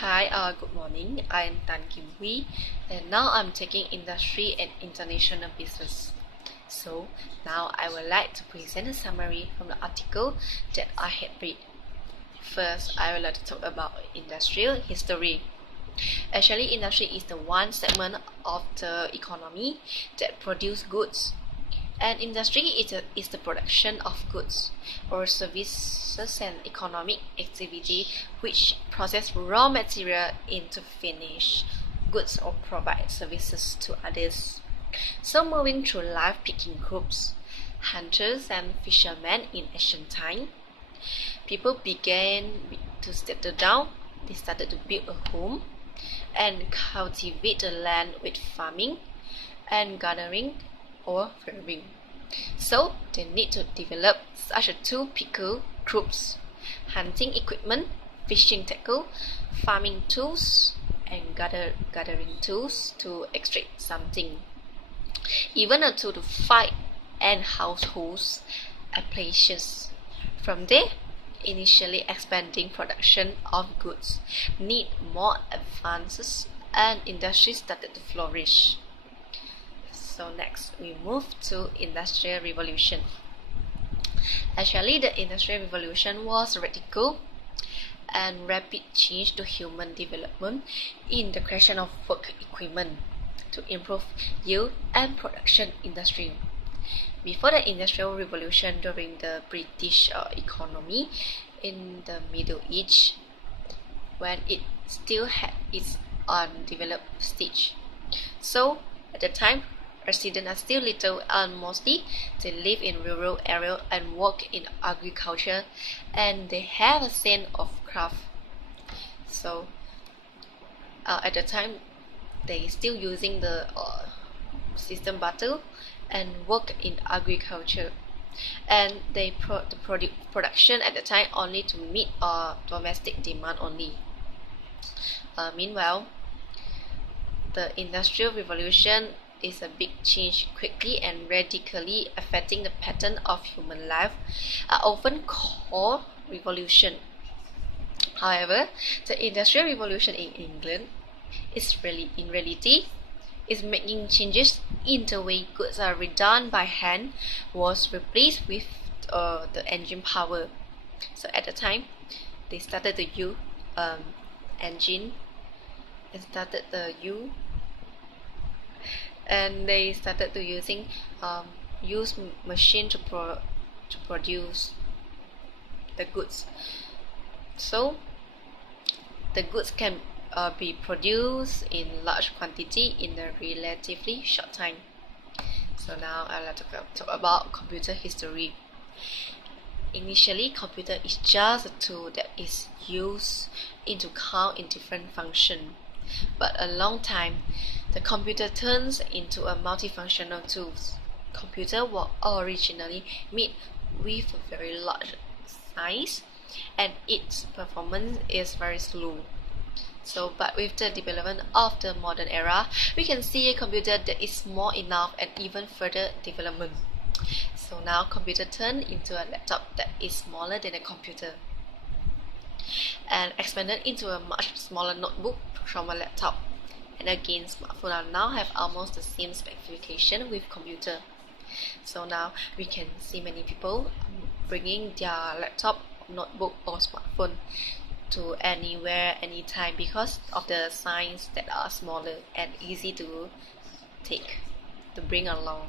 Hi, good morning. I'm Tan Kim Hui, and now I'm taking Industry and International Business. So, now I would like to present a summary from the article that I had read. First, I would like to talk about industrial history. Actually, industry is the one segment of the economy that produce goods. And industry is the production of goods or services and economic activity which process raw material into finished goods or provide services to others. So moving through life picking groups, hunters and fishermen in ancient time, people began to settle down. They started to build a home and cultivate the land with farming and gathering or farming. So they need to develop such a two pickle groups: hunting equipment, fishing tackle, farming tools, and gathering tools to extract something. Even a tool to fight and household appliances. From there, initially expanding production of goods, need more advances and industries started to flourish. So next we move to Industrial Revolution. Actually, the Industrial Revolution was radical and rapid change to human development in the creation of work equipment to improve yield and production industry. Before the Industrial Revolution during the British economy in the Middle East, when it still had its undeveloped stage. So at the time, residents are still little and mostly they live in rural area and work in agriculture, and they have a sense of craft. So at the time they still using the system battle and work in agriculture, and they production at the time only to meet domestic demand only. Meanwhile, the Industrial Revolution is a big change quickly and radically affecting the pattern of human life, are often called revolution. However, the Industrial Revolution in England is in reality is making changes in the way goods are redone by hand was replaced with the engine power. So at the time, they started to use engine and started the use and they started to use machine to produce the goods. So the goods can be produced in large quantity in a relatively short time. So now I'd like to talk about computer history. Initially, computer is just a tool that is used to count in different functions. But a long time, the computer turns into a multifunctional tool. Computer were originally made with a very large size, and its performance is very slow. So, but with the development of the modern era, we can see a computer that is small enough and even further development. So now computer turned into a laptop that is smaller than a computer and expanded into a much smaller notebook from a laptop. And again, smartphones now have almost the same specification with computer. So now we can see many people bringing their laptop, notebook or smartphone to anywhere, anytime because of the size that are smaller and easy to bring along.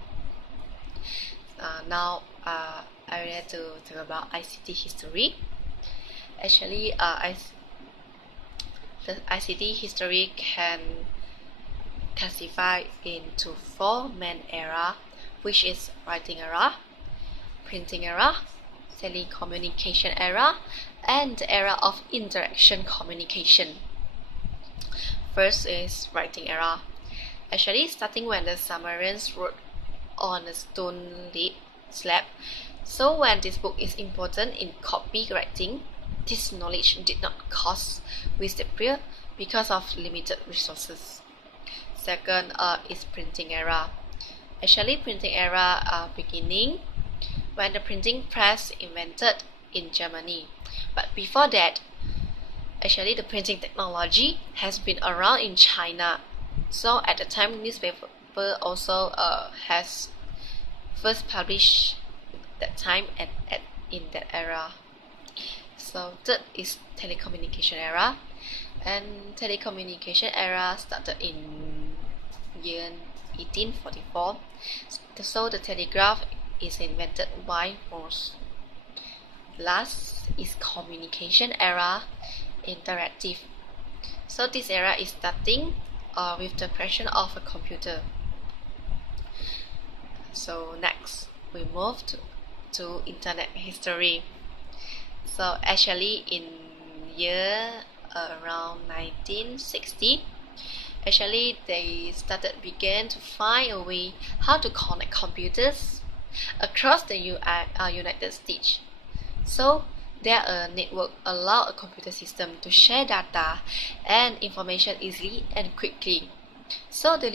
Now I would like to talk about ICT history. Actually, the ICT history can classify into four main era, which is writing era, printing era, telecommunication era, and the era of interaction communication. First is writing era. Actually, starting when the Sumerians wrote on a stone slab. So when this book is important in copywriting, this knowledge did not cost with the period because of limited resources. Second is printing era. Actually, printing era beginning when the printing press invented in Germany. But before that, Actually, the printing technology has been around in China. So at the time, newspaper also has first published that time in that era. So third is telecommunication era, and telecommunication era started in year 1844. So the telegraph is invented by Morse. Last is communication era, interactive. So this era is starting with the creation of a computer. So next we move to internet history. So actually in year around 1960, actually they began to find a way how to connect computers across the United States. So their network allow a computer system to share data and information easily and quickly. So the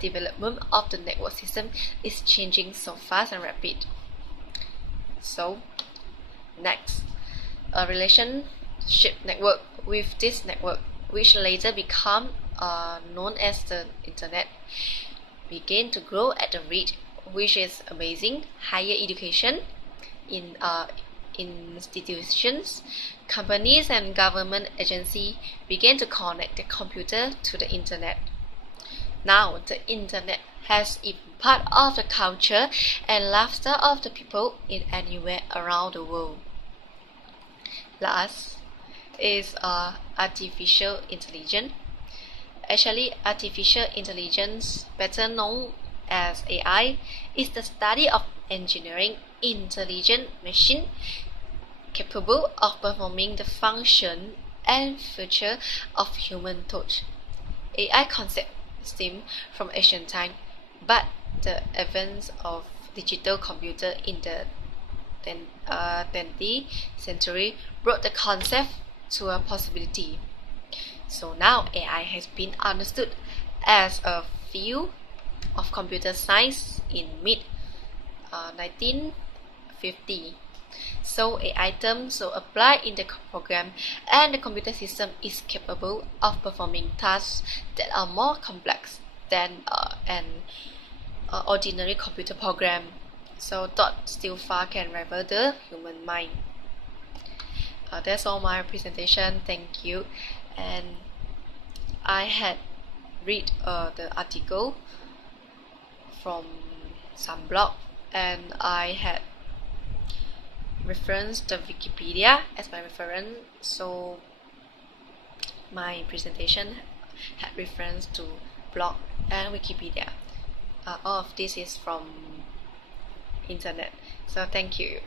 development of the network system is changing so fast and rapid. So next, a relationship network with this network, which later become known as the internet, began to grow at a rate which is amazing. Higher education in institutions, companies and government agencies began to connect the computer to the internet. Now the internet has been part of the culture and lifestyle of the people in anywhere around the world. Last is artificial intelligence. Actually, artificial intelligence, better known as AI, is the study of engineering intelligent machine capable of performing the function and feature of human thought. AI concept stem from ancient time, but the advance of digital computer in the 20th century brought the concept to a possibility. So now AI has been understood as a field of computer science in mid 1950. So AI terms so apply in the program, and the computer system is capable of performing tasks that are more complex than an ordinary computer program. So thought still far can rival the human mind. That's all my presentation. Thank you. And I had read the article from some blog, and I had referenced the Wikipedia as my reference, so my presentation had reference to blog and Wikipedia. All of this is from internet. So thank you.